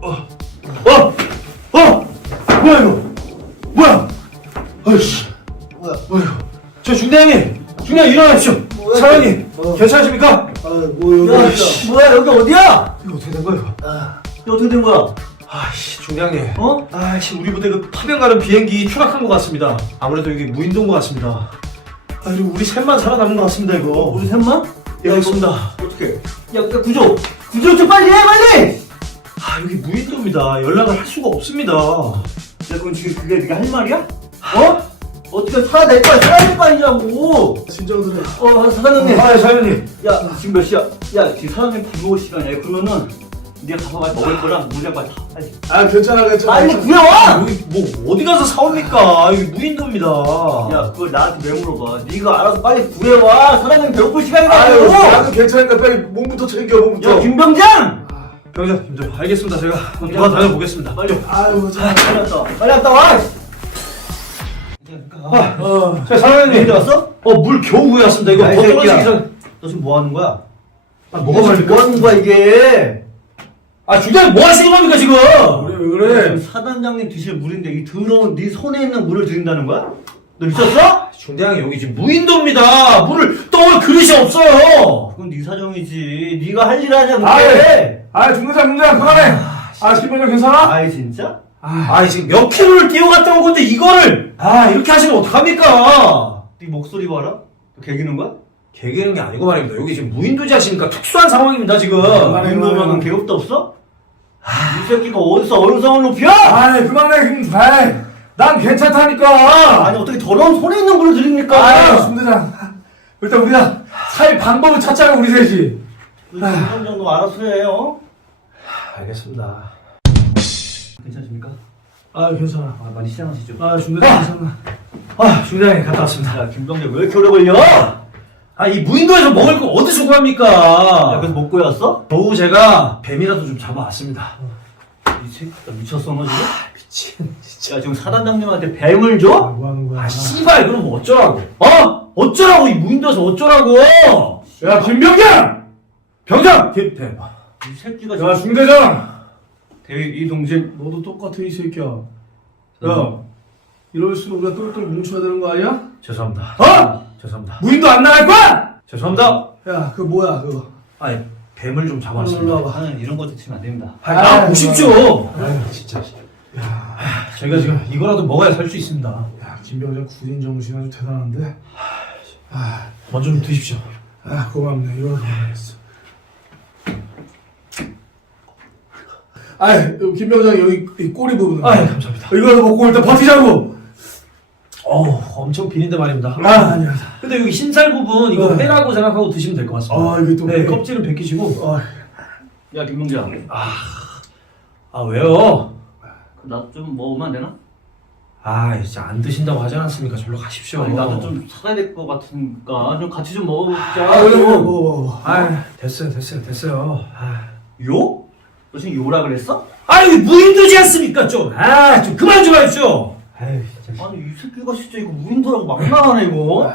어, 어, 어, 뭐야 이거? 뭐야? 아이씨, 뭐야? 뭐야 이거? 저 중대장님, 중대장 일어나십시오. 뭐야, 사장님, 뭐. 괜찮으십니까? 아 뭐 여기 야, 어디야? 뭐야 여기 어디야? 이거 어떻게 된 거야 이거? 아, 이거 어떻게 된 거야? 아이씨, 중대장님. 어? 아이씨, 우리 부대 그 파병 가는 비행기 추락한 것 같습니다. 아무래도 여기 무인도인 것 같습니다. 아, 그리고 우리 셋만 살아남은 것 같습니다 이거. 우리 셋만? 예, 알겠습니다. 어떻게? 야, 야 구조, 구조 좀 빨리 해 빨리! 아, 여기 무인도입니다. 연락을 할 수가 없습니다. 야, 그럼 지금 그게 네가 할 말이야? 어? 어떻게 살아낼 거야? 살아낼 거 아니냐고! 진정들 해. 어, 사장님. 아, 사장님. 야, 지금 몇 시야? 야, 지금 사장님 밥 먹을 시간이야. 그러면은 네가 가서 빨리 먹을 거랑 물량 빨리 다 빨리. 아 괜찮아 괜찮아. 빨리 괜찮아. 구해와! 여기 뭐 어디 가서 사옵니까? 여기 무인도입니다. 야, 그걸 나한테 왜 물어봐? 네가 알아서 빨리 구해와. 사장님 배고플 아유 시간이라고. 나도 괜찮으니까 빨리 몸부터 챙겨 몸부터. 야, 김병장! 병장, 김장. 알겠습니다. 제가 병장. 도와다녀 보겠습니다. 빨리. 아유 자. 빨리 왔다. 빨리 왔다 와. 아, 어. 자, 사장님. 네, 왔어? 어, 물 겨우 구해왔습니다. 이거 야, 이더 떨어지기 새끼야. 전. 너 지금 뭐 하는 거야? 아, 뭐가 뭐 말입니까? 하는 거야 이게? 아, 중대장 뭐 하시는 겁니까, 지금? 그래 왜 그래? 지금 사단장님 드실 물인데 이 더러운 네 손에 있는 물을 드린다는 거야? 너 미쳤어? 중대장이 여기 지금 무인도입니다. 물을 떠올 그릇이 없어요. 그건 네 사정이지. 네가 할 일 하냐. 그게? 아 중대장 중대장 그만해. 아 신병장 괜찮아? 아이 진짜? 아, 지금 몇 킬로를 뛰어갔다 온 건데, 이거를. 아, 이렇게 하시면 어떡합니까? 네 목소리 봐라. 너 개기는 거야? 개개는 게 아니고 말입니다. 여기 지금 무인도지 않습니까? 특수한 상황입니다, 지금. 그만해. 인도만은 개업도 없어? 이 새끼가 어디서 어른성을 높여? 아이 그만해 김. 아이 난 괜찮다니까. 아니 어떻게 더러운 손에 있는 물을 드립니까? 아유 중대장. 일단 우리가 살 방법을 찾자고 우리 셋이. 그런 정도 알아서 해, 어? 알겠습니다. 괜찮습니까? 아 괜찮아. 아, 많이 시장하시죠? 아 중대장 괜찮아. 아, 중대장님 갔다 왔습니다. 야, 김병재 왜 이렇게 오래 걸려? 아, 이 무인도에서 먹을 거 어디서 야, 구합니까? 그래서 못 구해왔어? 겨우 제가 뱀이라도 좀 잡아왔습니다. 이 새끼가 미쳤어, 너 지금? 미친, 진짜. 야, 지금 사단장님한테 뱀을 아, 줘? 뭐 하는 거야? 아, 씨발, 그럼 뭐 어쩌라고? 어? 어쩌라고, 이 무인도에서 어쩌라고? 야 김병장. 병장! 대, 대. 이 새끼가 야 지금 중대장. 대위 이 동진 너도 똑같아 이 새끼야. 야 이럴수록 우리가 똘똘 뭉쳐야 되는 거 아니야? 죄송합니다. 어? 죄송합니다. 무인도 안 나갈 거야? 죄송합니다. 야 그거 뭐야 그거? 아니, 뱀을 좀. 와봐. 하는 이런 것도 치면 안 됩니다. 아, 나 보십시오. 아유, 진짜. 아, 저희가 지금 이거라도 먹어야 살 수 있습니다. 야 김병장 군인 정신 아주 대단한데. 아, 먼저 좀 드십시오. 아 고맙네 이거 고맙겠어. 아 김병장 여기 이 꼬리 부분. 아, 예, 감사합니다. 이거라도 먹고 일단 버티자고. 어우, 엄청 비린데 말입니다. 아 아니야. 근데 여기 흰살 부분 이거 어. 회라고 생각하고 드시면 될 것 같습니다. 아 이게 또. 네, 껍질은 벗기시고. 어, 야, 김병재. 아, 왜요? 나 좀 먹으면 안 되나? 아, 이제 안 드신다고 하지 않았습니까? 절로 가십시오. 아니, 나도 좀 살아야 될 것 같으니까 좀 같이 좀 먹어보자. 아 그래 먹어 먹어 먹어. 아, 됐어요, 됐어요, 됐어요. 아, 요? 너 지금 요라 그랬어? 아 여기 무인도지 않습니까? 좀, 아, 좀 그만 좀 하십시오. 아유, 진짜. 아니, 이 새끼가 진짜 이거 무인도라고 막 나가네, 이거.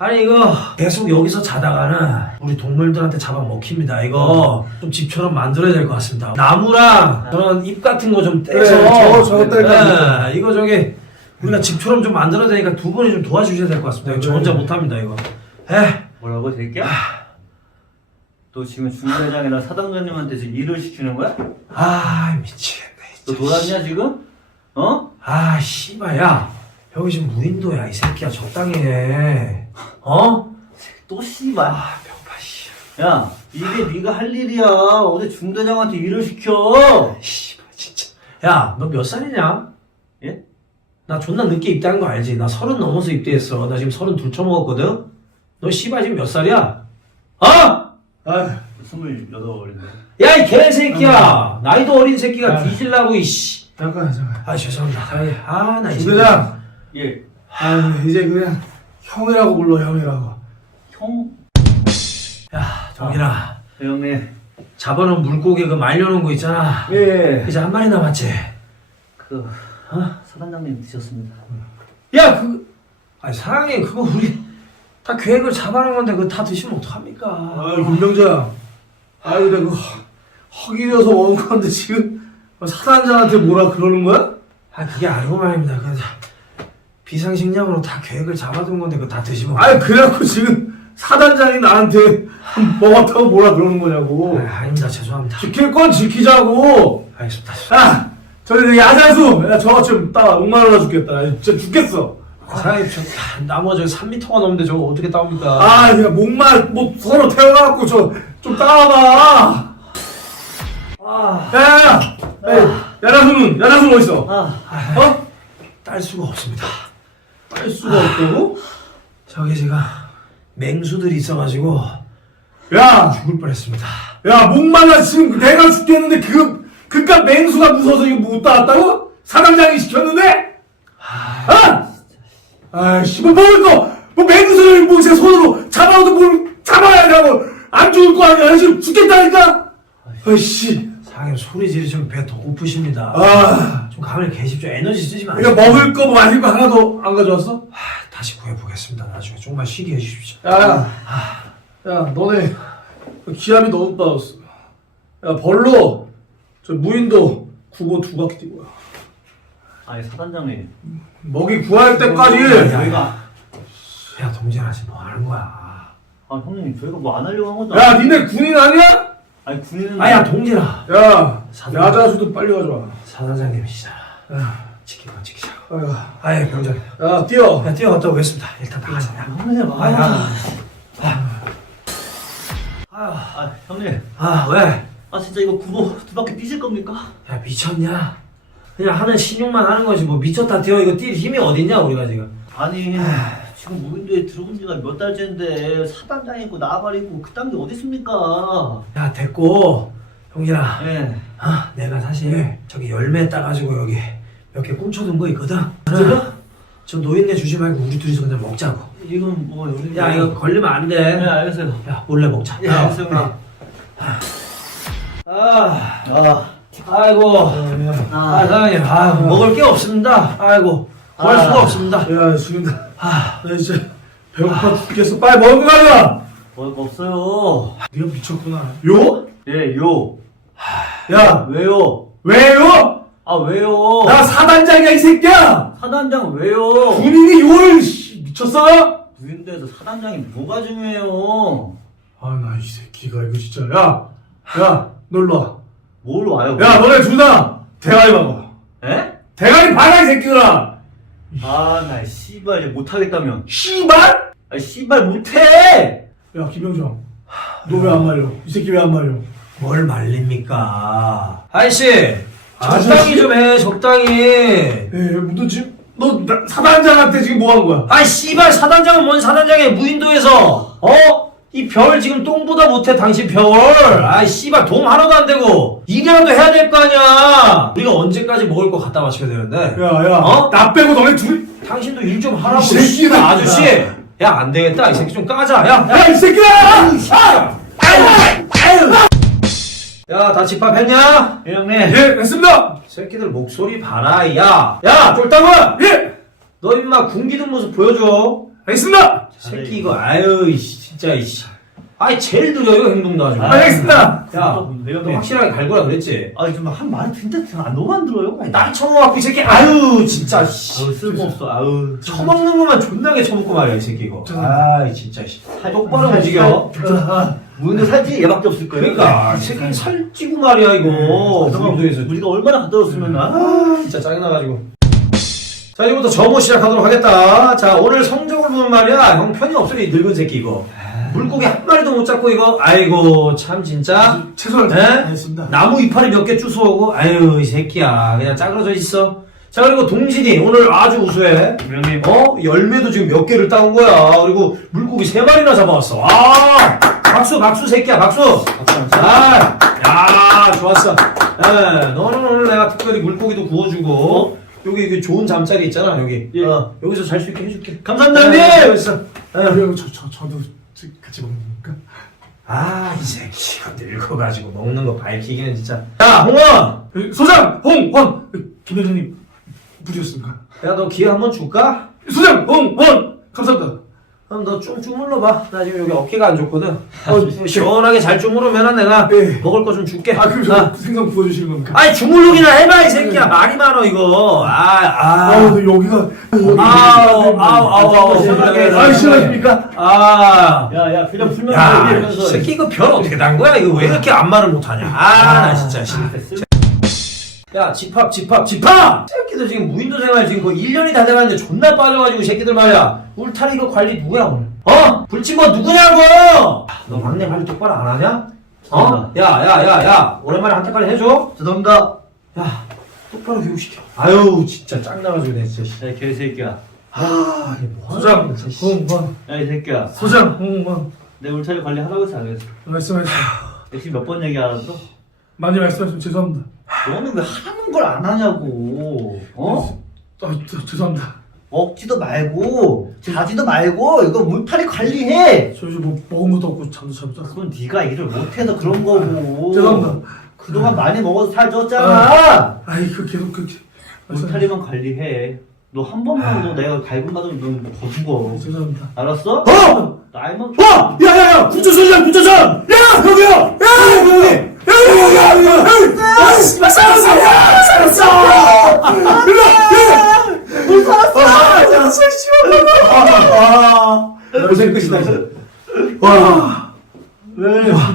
아니 이거 계속 여기서 자다가는 우리 동물들한테 잡아먹힙니다. 이거 좀 집처럼 만들어야 될 것 같습니다. 나무랑 그런 잎 같은 거 좀 떼서 그래, 저거, 저거 뗄까? 네, 이거 저기 우리가 집처럼 좀 만들어야 되니까 두 분이 좀 도와주셔야 될 것 같습니다. 이거 저 혼자 못합니다 이거. 에, 뭐라고, 새끼야? 너 지금 중대장이랑 사단장님한테 지금 일을 시키는 거야? 아 미치겠네. 너 진짜. 돌았냐, 지금? 어? 아 씨발 야 여기 지금 무인도야 이 새끼야 적당히 해. 어? 또 씨발. 아 병파 씨. 야, 이게 네가 할 일이야. 어디 중대장한테 일을 시켜. 씨발 진짜. 야 너 몇 살이냐? 예? 나 존나 늦게 입대한 거 알지? 나 서른 넘어서 입대했어. 나 지금 서른 둘 쳐먹었거든? 너 씨발 지금 몇 살이야? 어? 아 스물여덟인데. 야, 이 개새끼야! 나이도 어린 새끼가 아. 뒤질라고, 이씨. 잠깐 잠깐. 아, 죄송합니다. 사장님. 아, 나 이제. 중대장. 예, 아 이제 그냥 형이라고 불러 형이라고. 형, 야, 정민아. 네, 형님. 잡아놓은 물고기 그 말려놓은 거 있잖아. 예. 이제 한 마리 남았지? 그, 어? 사단장님 드셨습니다. 야, 그, 아니, 사장님, 그거 우리 다 계획을 잡아놓은 건데 그거 다 드시면 어떡합니까? 아 김병장. 아 근데 그 허기려서 먹은 건데 지금 사단장한테 뭐라 그러는 거야? 아 그게 아니고 말입니다. 그 비상식량으로 다 계획을 잡아둔 건데 그거 다 드시면 아니 그래갖고 지금 사단장이 나한테 먹었다고 뭐라 그러는 거냐고 아, 아닙니다. 죄송합니다. 지킬 건 지키자고 알겠습니다. 야 저기 야자수 야저 지금 따 목마르다 죽겠다 야, 진짜 죽겠어 사장님 저 나무가 저기 3m가 넘는데 저거 어떻게 따옵니까? 아 야, 목말 뭐 서로 태어나갖고 저 좀 따와봐 아, 야 야 야 야자수는 야자수는 어딨어 아, 어? 딸 수가 없습니다. 딸 수가 없다고? 저기 제가 맹수들이 있어가지고 야 죽을 뻔했습니다. 야, 목말라 지금 내가 죽겠는데 그 그깟 맹수가 무서워서 이거 못 따왔다고? 사장장이 시켰는데? 아! 아이씨, 뭐 먹을 거, 뭐 맹수를 뭐 제 손으로 잡아도 뭘 잡아야 되고 안 죽을 거 아니야? 지금 죽겠다니까? 아이씨, 사장님 소리 지르시면 배 더 고프십니다. 아, 좀 가만히 계십시오. 에너지 쓰지 마세요. 이거 먹을 거, 뭐 마실 거 하나도 안 가져왔어? 아, 다시 구해보겠습니다. 나중에 조금만 쉬게 해주십시오. 야, 야, 야, 너네 기압이 너무 빠졌어. 야, 벌로 저 무인도 구보 두 바퀴 뛰고 와. 아니 사단장님 먹이 구할 때까지 야, 저희가 야 동진아 지금 뭐 하는 거야? 아 형님 저희가 뭐 안 하려고 한 것도 야 니네 군인 아니야? 아니 군인은 아야 동진아 야 사장. 야자수도 빨리 가져와 사단장님이시잖아. 건 지키자고. 아이고. 아예 병장. 야 뛰어 야 뛰어갔다 오겠습니다. 일단 나가자. 야. 형님 아, 아야. 아 형님 아 왜? 아 진짜 이거 구보 두 바퀴 뛰실 겁니까? 야 미쳤냐? 그냥 하는 신용만 하는 거지 뭐 미쳤다 뛰어 이거 뛸 힘이 어딨냐 우리가 지금. 아니 지금 무인도에 들어온 지가 몇 달째인데 사단장이고 나발이고 그딴 게 어디 있습니까? 야 됐고 형진아. 예. 아 내가 사실 저기 열매 따가지고 여기 몇개 꽁쳐둔 거 있거든. 진짜요? 저 노인네 주지 말고 우리 둘이서 그냥 먹자고. 이건 뭐 여기 야 이거 걸리면 안 돼. 네 알겠어요. 야 몰래 먹자. 예 알겠어요 형님. 아 아 아 이고. 아 사장님 아 먹을 게 없습니다. 아이고 구할 아. 수가 없습니다. 야 지금 나아 이제 배고파 죽겠어 빨리 먹은 거 가자 먹을 거 없어요. 네가 미쳤구나 요? 예 요. 야 왜요? 왜요? 아 왜요? 나 사단장이야 이 새끼야 사단장 왜요? 군인이 요를 씨, 미쳤어? 무인도에서 사단장이 뭐가 중요해요? 아 나 이 새끼가 이거 진짜 야 야 놀러 뭘 와요? 와야 너네 둘 다 대가리 박아 에? 대가리 박아 이 새끼들아 아나 씨발 이제 못하겠다면. 씨발 아 씨발 못해. 야 김영정 너 왜 안 말려 이 새끼 왜 안 말려 뭘 말립니까? 아저씨 아저씨? 적당히 좀 해 적당히. 에, 너 지금 너 나- 사단장한테 지금 뭐 한 거야? 아이 씨발 사단장은 뭔 사단장이야 무인도에서 어? 이 별 지금 똥보다 못해 당신 별. 아이 씨발 돈 하나도 안 되고. 일이라도 해야 될 거 아니야. 우리가 언제까지 먹을 거 갖다 바쳐야 되는데. 야야 어? 나 빼고 너네 둘. 당신도 일 좀 하라고 이 새끼들. 씨발 아저씨. 야 안 되겠다. 이 새끼 좀 까자. 야이 새끼야! 야야다 집합했냐? 예 형님. 예 했습니다. 새끼들 목소리 봐라 야야 쫄딱은 예. 너 임마 군기든 모습 보여줘 알겠습니다 새끼 이거 아유 이씨, 진짜 이씨 아이 제일 느려요 행동도 아주 아, 알겠습니다 야, 내가 너 확실하게 갈 거라 그랬지? 아니 좀한 말이 진짜 안 너무 안 들어요. 아니, 날 처먹어갖고 이 새끼, 아유, 진짜, 씨. 아우 쓸모없어. 아우. 처먹는 것만 존나게 처먹고 말이야, 이 새끼 이거. 아이, 진짜, 씨. 똑바로 움직여. 무인도 살찌 얘밖에 없을 거예요. 그러니까, 이 새끼 살찌고 말이야, 이거. 잠깐만, 무인도에서. 우리가 얼마나 갔다 왔으면 아. 아, 진짜 짜증나가지고. 자, 이제부터 점호 시작하도록 하겠다. 자, 오늘 성적을 보면 말이야, 형 편이 없으니 이 늙은 새끼 이거. 물고기 한 마리도 못 잡고 이거. 아이고, 참, 진짜. 최선을 네? 나무 이파리 몇 개 주워오고 아유 이 새끼야 그냥 짜그러져 있어 자 그리고 동진이 오늘 아주 우수해 형님. 어 열매도 지금 몇 개를 따온 거야 그리고 물고기 세 마리나 잡아왔어 아 박수 박수 새끼야 박수 아 야 좋았어 예 너는 오늘 내가 특별히 물고기도 구워주고 여기 여기 좋은 잠자리 있잖아 여기 예. 어, 여기서 잘 수 있게 해줄게 감사합니다, 네, 형님. 여기서 예. 그리고 저, 저, 저도 같이 먹는 겁니까? 아, 이 새끼가 늙어가지고 먹는 거 밝히기는 진짜. 야, 홍원! 예, 소장 홍원 김 회장님 부르셨습니까? 야, 너 기회 한번 줄까? 소장 홍원 감사합니다 그럼 너좀 주물러 봐. 나 지금 여기 어깨가 안 좋거든. 어, 시원하게 잘 주무르면은 내가 네. 먹을 거 좀 줄게. 아 그럼 저 생선 구워주시는 겁니까? 아니 주물르기나 해봐 이 새끼야. 말이 많어 이거. 아 아. 아우 근데 여기가 아우 아우 아우 아우 시원하게. 아 시원하십니까? 아. 야야 그냥 풀면 야, 돼, 이. 새끼 이거 별 어떻게 난 거야? 이거 왜 이렇게 안 말을 못하냐? 아, 나 진짜. 씨. 야, 집합, 집합, 집합! 새끼들 지금 무인도 생활 지금 거의 1년이 다 돼가는데 존나 빠져가지고 이 새끼들 말이야. 울타리 이거 관리 누구야, 오늘? 어? 불친 거 누구냐고! 너 막내 관리 똑바로 안 하냐? 어? 야, 야, 야, 야. 오랜만에 한테까지 해줘? 죄송합니다 야, 똑바로 교육시켜. 아유, 진짜 짱나가지고 내 진짜. 씨. 야 개새끼야 아, 이게 뭐 하는 소장 거야, 진짜, 씨. 홍만 야이 새끼야 소장 홍만 내 울타리 관리 하라고 했어 안 했어 말씀하세요. 역시 몇 번 얘기 알아들어? 많이 말씀하시면 죄송합니다. 너는 왜 하라는 걸 안 하냐고 어? 아 저, 죄송합니다. 먹지도 말고 자지도 말고 이거 울타리 관리해 저 요즘 뭐 먹은 것도 없고 잠도 잘못 잤어. 그건 네가 일을 못해서 그런 거고 죄송합니다. 그동안 많이 먹어서 살 쪘잖아 아이 그 계속 그렇게 울타리만 관리해 너 한 번만 더 내가 갈굼 받으면 넌더 죽어 죄송합니다. 알았어? 어! 나이만 어! 야야야! 구조선이야 구조선! 야! 여기요! 야! 여기 살았어! 야! 살았어!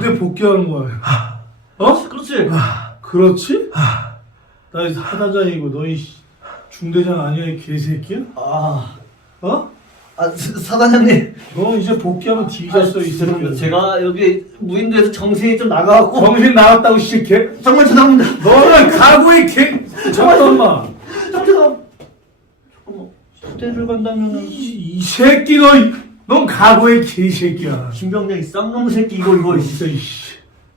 왜 복귀하는 거야? 어? 그렇지 그렇지? 나 사단장이고 너희 중대장 아니야 이 개새끼야? 아, 어? 아 사- 사단장님 너 이제 복귀하면 뒤졌어 이 죄송합니다 새끼야 제가 여기 무인도에서 정신이 좀 나가갖고 정신 나갔다고 시작해? 정말 죄송합니다 너는 각오의 개 잠깐만 죄송 잠깐만 부대를 간다면은 이, 이 새끼 너, 넌 각오의 개 새끼야 김병렬 이 쌍놈 새끼 이거 이거 진짜 이씨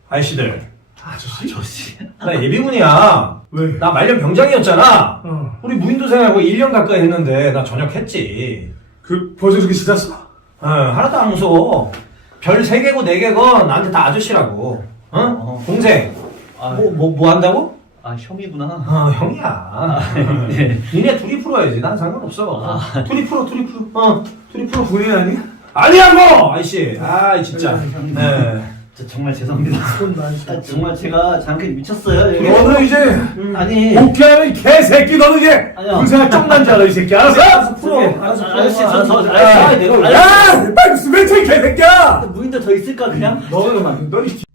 아저씨들. 아저씨? 저씨 나 예비군이야. 왜? 나 말년 병장이었잖아. 어. 우리 무인도 생활 거의 1년 가까이 했는데 나 전역했지. 그 벌써 그렇게 짖었어? 어, 하나도 안 무서워. 별 3개고 4개건 나한테 다 아저씨라고. 어? 어. 동생. 아, 뭐, 뭐, 뭐 한다고? 아 형이구나 어, 형이야. 네. 니네 둘이 풀어야지. 난 상관없어. 둘이 풀어, 둘이 풀어. 어, 둘이 풀어. 군인 아니야? 아니라고! 아이씨. 아, 진짜. 네. 네. 저 정말 죄송합니다 아, 정말 제가 잠깐 미쳤어요 이게. 너는 이제 음, 아니 복귀하는 이 개새끼 너는 이제 아니요. 군생활 쪽난 줄 알아 이 새끼 알았어? 알았어, 풀어. 알았어, 풀어. 아저씨, 저, 저, 알았어, 아저씨, 알았어, 내려올래. 야! 빨리 왜 저기 개새끼야! 무인도 더 있을까 그냥? 너는 막 너는 이